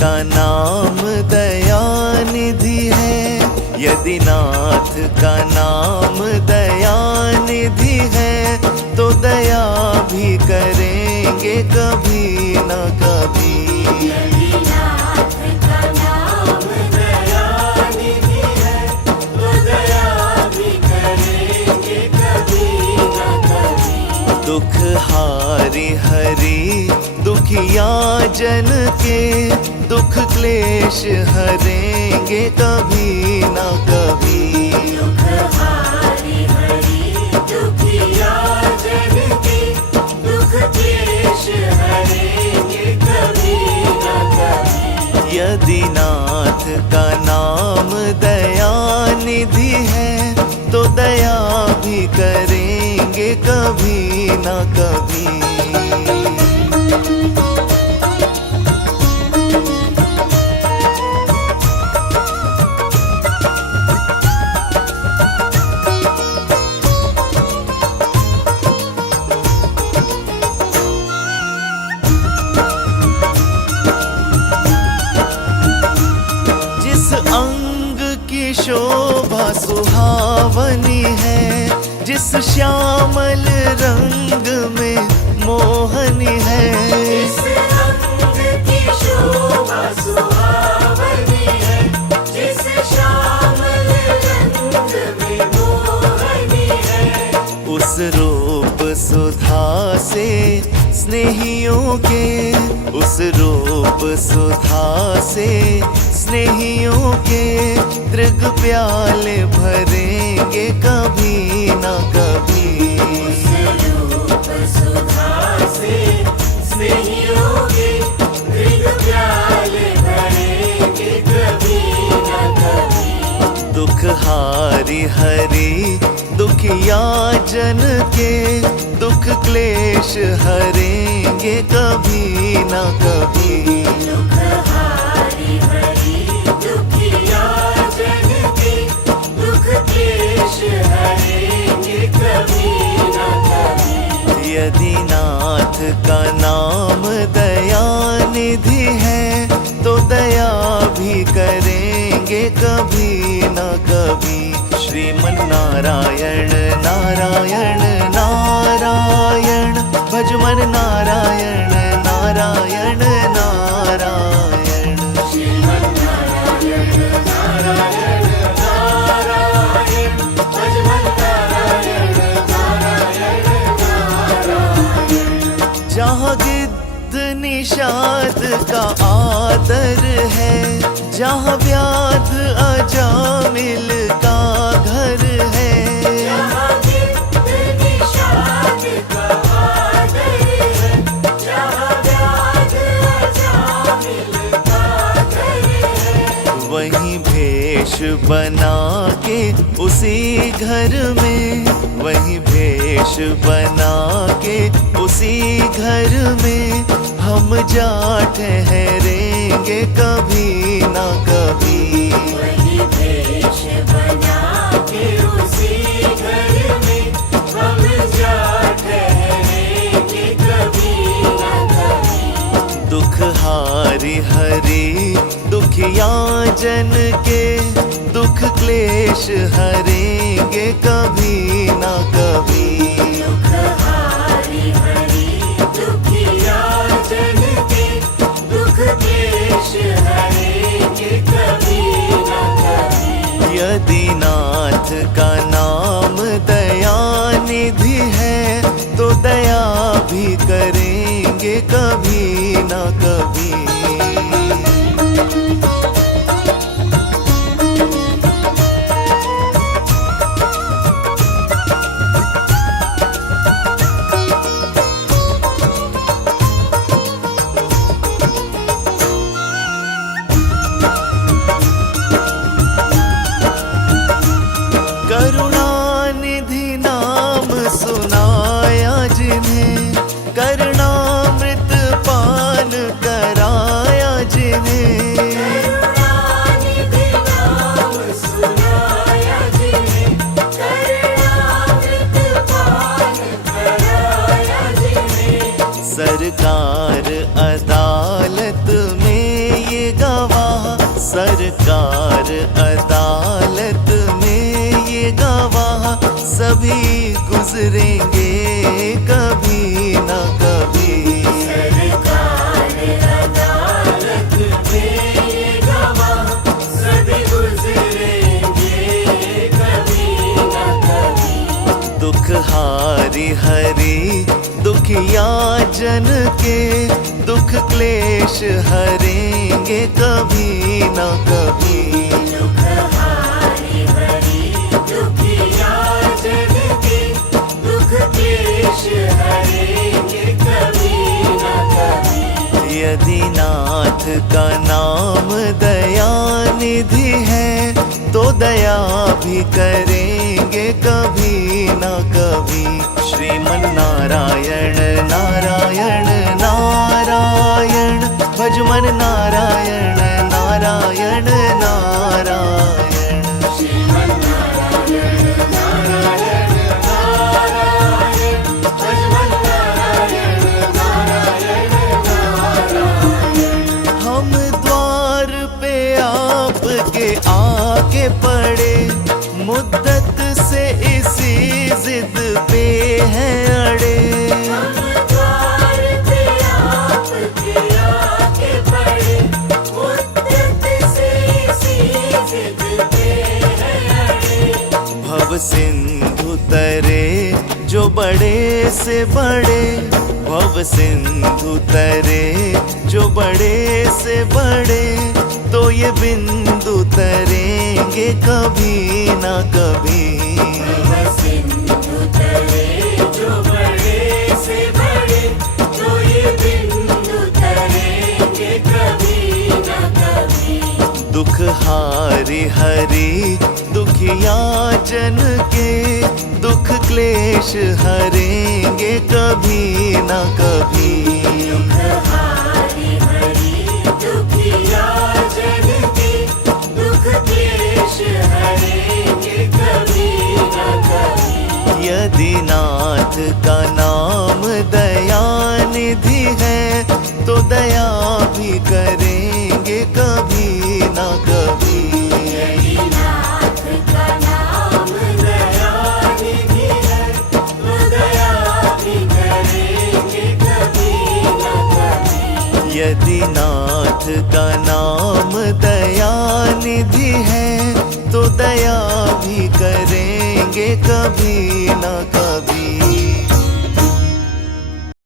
का नाम दयानिधि है। यदि नाथ का नाम दयानिधि है तो दया भी करेंगे कभी न कभी। यदि नाथ का नाम दयानिधि है तो दया भी करेंगे कभी न कभी। दुख हारी हरि दुखिया जन के दुख क्लेश हरेंगे कभी न कभी। दुख हारी हरि दुखिया जन के दुख क्लेश हरेंगे कभी न कभी। यदि नाथ का नाम दयानिधि है तो दया भी करेंगे कभी न कभी। अंग की शोभा सुहावनी है, जिस श्यामल रंग में मोहनी है। जिस अंग की शोभा सुहावनी है, जिस श्यामल रंग में मोहनी है। उस रूप सुधा से स्नेहियों के, उस रूप सुधा से स्नेहियों के दृग प्याले भरेंगे कभी न कभी। उस रूप सुधा से स्नेहियों के दृग प्याले भरेंगे कभी न कभी। दुख हारी हरि दुखिया जन के दुख क्लेश हरेंगे कभी न कभी। दुख हारी हरि दुखिया जन के दुख क्लेश हरेंगे कभी न कभी। यदि नाथ का नाम दयानिधि है तो दया भी करेंगे कभी न कभी। श्रीमन्नारायण नारायण नारायण, भज मन नारायण नारायण नारायण। श्रीमन्नारायण नारायण नारायण, भज मन नारायण नारायण नारायण। जहाँ गिद्ध निषाद का आदर है, जहाँ व्याध अजामिल का घर है। जहाँ गिद्ध निषाद का आदर है, जहाँ व्याध अजामिल का घर है। वहीं भेष बना के उसी घर में, वहीं भेष बना के उसी घर में हम जा ठहरेंगे कभी न कभी। वही भेष बना के उसी घर में हम जा ठहरेंगे कभी न कभी। दुख हारी हरि दुखिया जन के दुख क्लेश हरेंगे कभी न कभी। दुख हारी हरि दुखिया जन के दुख क्लेश हरेंगे कभी न कभी। यदि नाथ का नाम दयानिधि है तो दया भी करेंगे कभी न कभी। करुणानिधि नाम सुनाया जिन्हें, करणामृत पान करा अदालत में ये गवाह सभी गुजरेंगे कभी न कभी। सरकार अदालत में ये गवाह सभी गुजरेंगे कभी न कभी। दुख हारी हरी दुखिया जन के दुख क्लेश हरेंगे कभी न कभी। दुख हारी हरी दुखिया जन के दुख क्लेश हरेंगे कभी न कभी। यदि नाथ का नाम दया निधि है तो दया भी करेंगे कभी न कभी। श्रीमन नारायण नारायण नारायण भज मन नारायण नारायण नारायण। श्रीमन नारायण नारायण नारायण भज मन नारायण नारायण नारायण। हम द्वार पे आपके आके पड़े मुद्दत से इसी जिद पे हैं अड़े। हम द्वार पे आपके आके पड़े मुद्दत से इसी जिद पे हैं अड़े। भव सिंधु तरे जो बड़े से बड़े, भव सिंधु तरे जो बड़े से बड़े, तो ये बिंदु तरेंगे कभी ना कभी। भव सिंधु तरे जो बड़े से बड़े, तो ये बिंदु तरेंगे कभी न कभी। दुख हारी हरी दुखिया जन के दुख क्लेश हरेंगे कभी ना कभी। दुख हारी हरी दुखिया जन के दुख क्लेश हरेंगे कभी न कभी। यदि नाथ का नाम दया निधि है तो दया भी करेंगे कभी ना कभी। यदि नाथ का नाम दया निधि है, तो दया भी करेंगे कभी न कभी। यदि नाथ का नाम दया निधि है तो दया भी करेंगे कभी ना कभी।